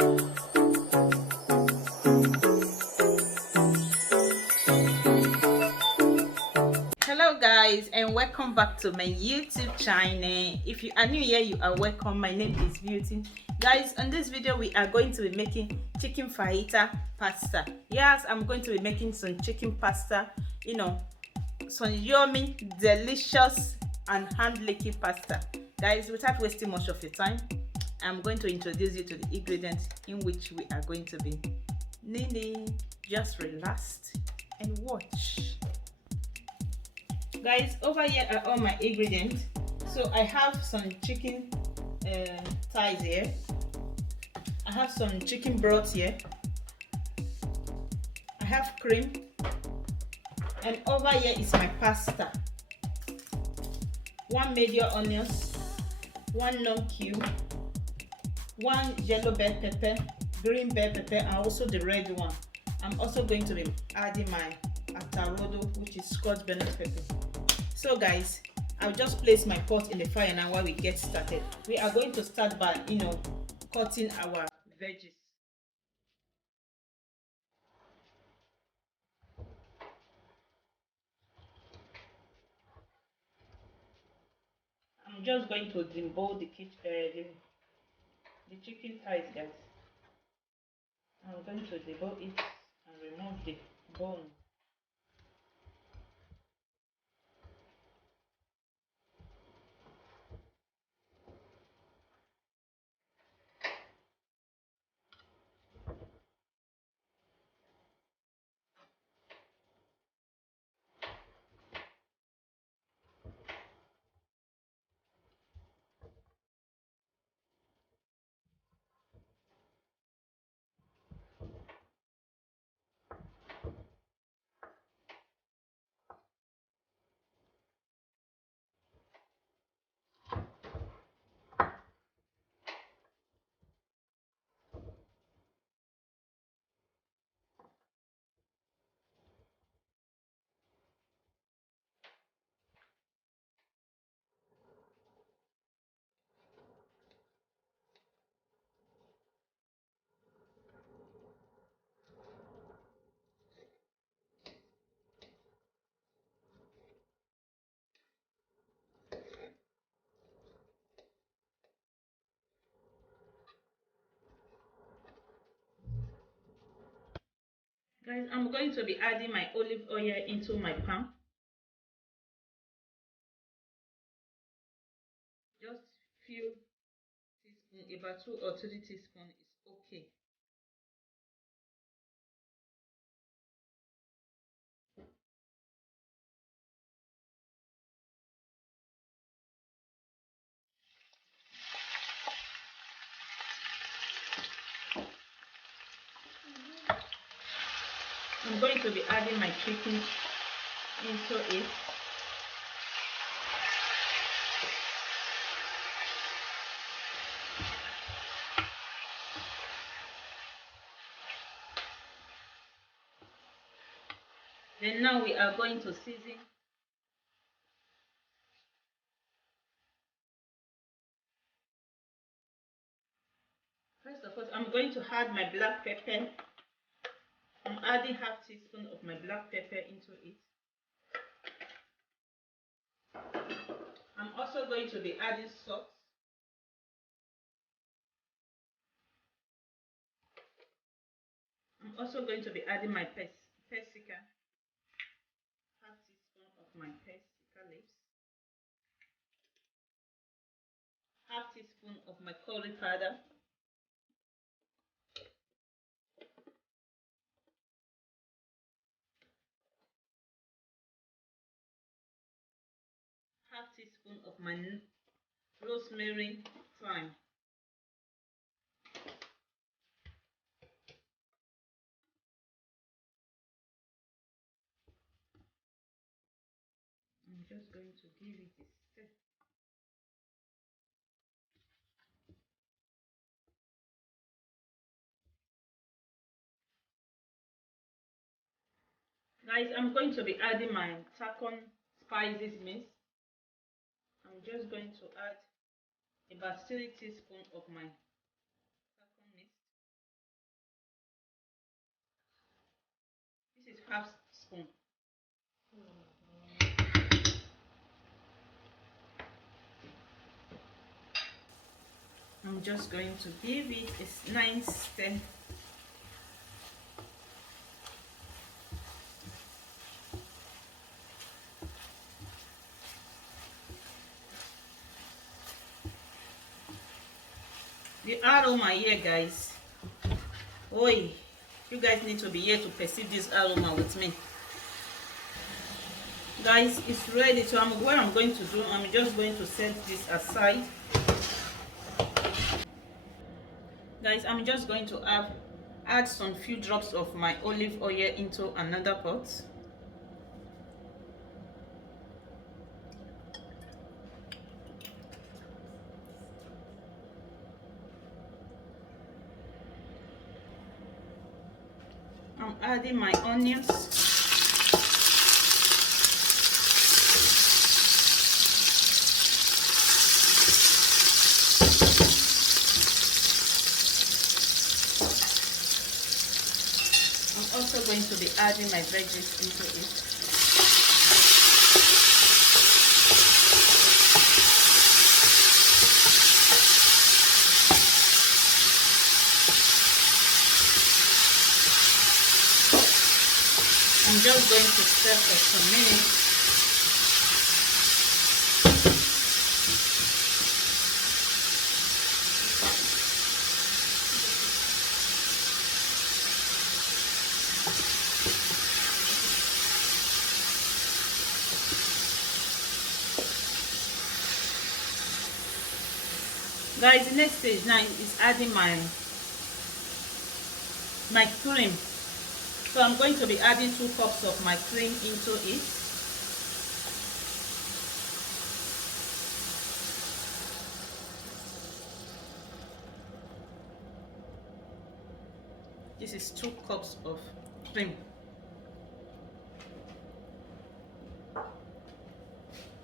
Hello guys, and welcome back to my YouTube channel. If you are new here, you are welcome. My name is Beauty. Guys, on this video we are going to be making chicken fajita pasta. Yes, I'm going to be making some chicken pasta, some yummy, delicious and hand-licking pasta. Guys, without wasting much of your time, I'm going to introduce you to the ingredients in which we are going to be needing. Just relax and watch. Guys, over here are all my ingredients. So I have some chicken thighs here. I have some chicken broth here. I have cream, and over here is my pasta. 1 medium onions, 1 non cube, 1 yellow bell pepper, green bell pepper, and also the red one. I'm also going to be adding my atarodo, which is Scotch bonnet pepper. So guys, I'll just place my pot in the fire now while we get started. We are going to start by cutting our veggies. I'm just going to debowl the chicken thighs, guys. I'm going to debowl it and remove the bone. Guys, I'm going to be adding my olive oil into my pan. Just few teaspoons, about 2 or 3 teaspoons is okay. I'm going to be adding my chicken into it. Then now we are going to season. First of all, I'm going to add my black pepper. I'm adding half teaspoon of my black pepper into it. I'm also going to be adding salt. I'm also going to be adding my paprika. Half teaspoon of my paprika leaves. Half teaspoon of my curry powder. Half teaspoon of my rosemary thyme. I'm just going to give it a stir. Guys, I'm going to be adding my taco spices mix. I'm just going to add about 3 teaspoons of my taco mix. half spoon. I'm just going to give it a nice stir. The aroma here, guys. Oi, you guys need to be here to perceive this aroma with me. Guys, it's ready. So what I'm going to do, I'm just going to set this aside. Guys, I'm just going to add some few drops of my olive oil into another pot. I'm adding my onions. I'm also going to be adding my veggies into it. I'm just going to stir for some minutes. Guys, the next stage now is adding my cream. So I'm going to be adding 2 cups of my cream into it. This is 2 cups of cream.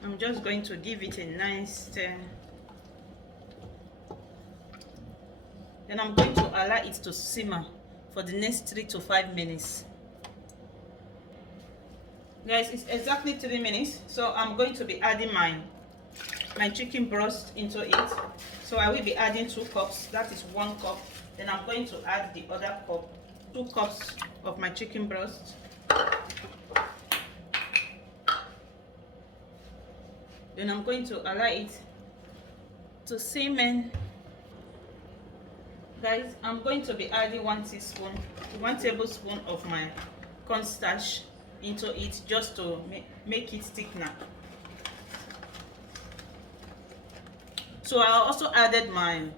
I'm just going to give it a nice stir. Then I'm going to allow it to simmer for the next 3 to 5 minutes. Guys, it's exactly 3 minutes. So I'm going to be adding my chicken breast into it. So I will be adding 2 cups. That is 1 cup. Then I'm going to add the other cup, 2 cups of my chicken breast. Then I'm going to allow it to simmer. Guys, I'm going to be adding 1 tablespoon of my cornstarch into it, just to make it thickener. So I also added my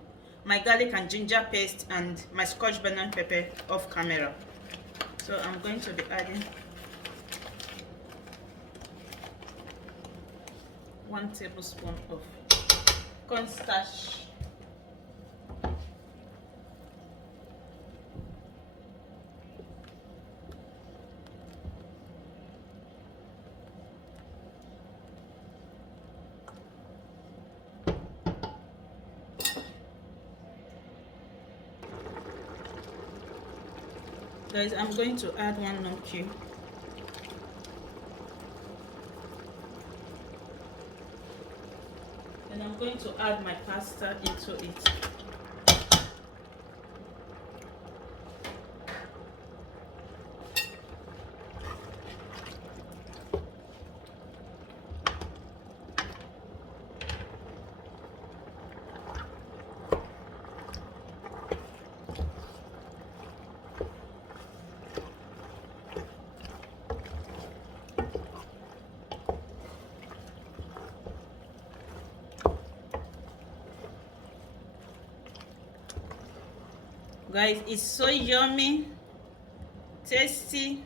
garlic and ginger paste and my scotch bonnet pepper off camera. So I'm going to be adding 1 tablespoon of cornstarch. Guys, I'm going to add 1 nut cube. And I'm going to add my pasta into it. Guys, it's so yummy, tasty,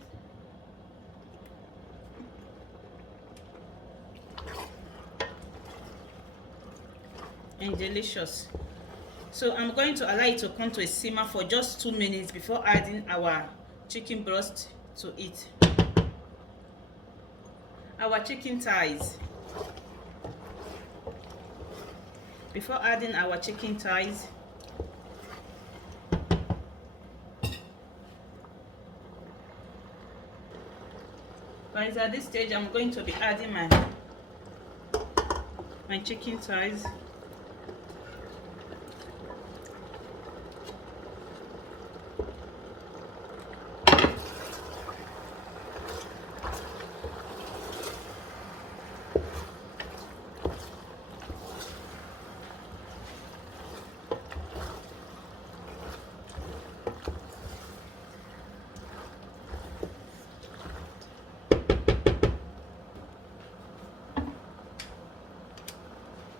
and delicious. So I'm going to allow it to come to a simmer for just 2 minutes before adding our chicken breast to it. Our chicken thighs. Before adding our chicken thighs, Guys, at this stage I'm going to be adding my chicken thighs.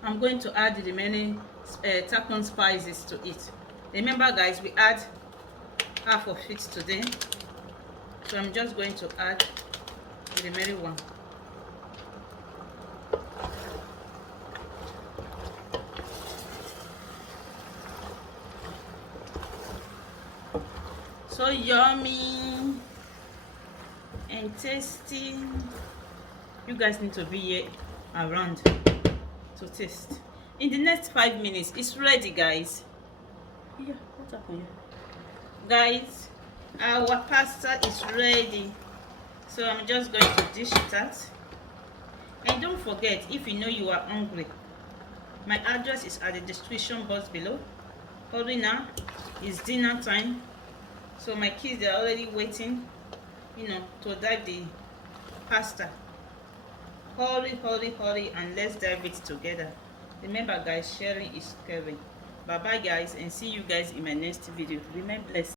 I'm going to add the remaining tapping spices to it. Remember guys, we add half of it today, so I'm just going to add the remaining one. So yummy and tasty. You guys need to be here around to taste. In the next 5 minutes it's ready, guys. Yeah, what's up here? Guys, our pasta is ready, so I'm just going to dish it out. And don't forget, if you know you are hungry, my address is at the description box below. Hurry now, it's dinner time, so my kids are already waiting, you know, to dive the pasta. Hurry, hurry, hurry, and let's dive it together. Remember guys, sharing is caring. Bye bye guys, and see you guys in my next video. Remain blessed.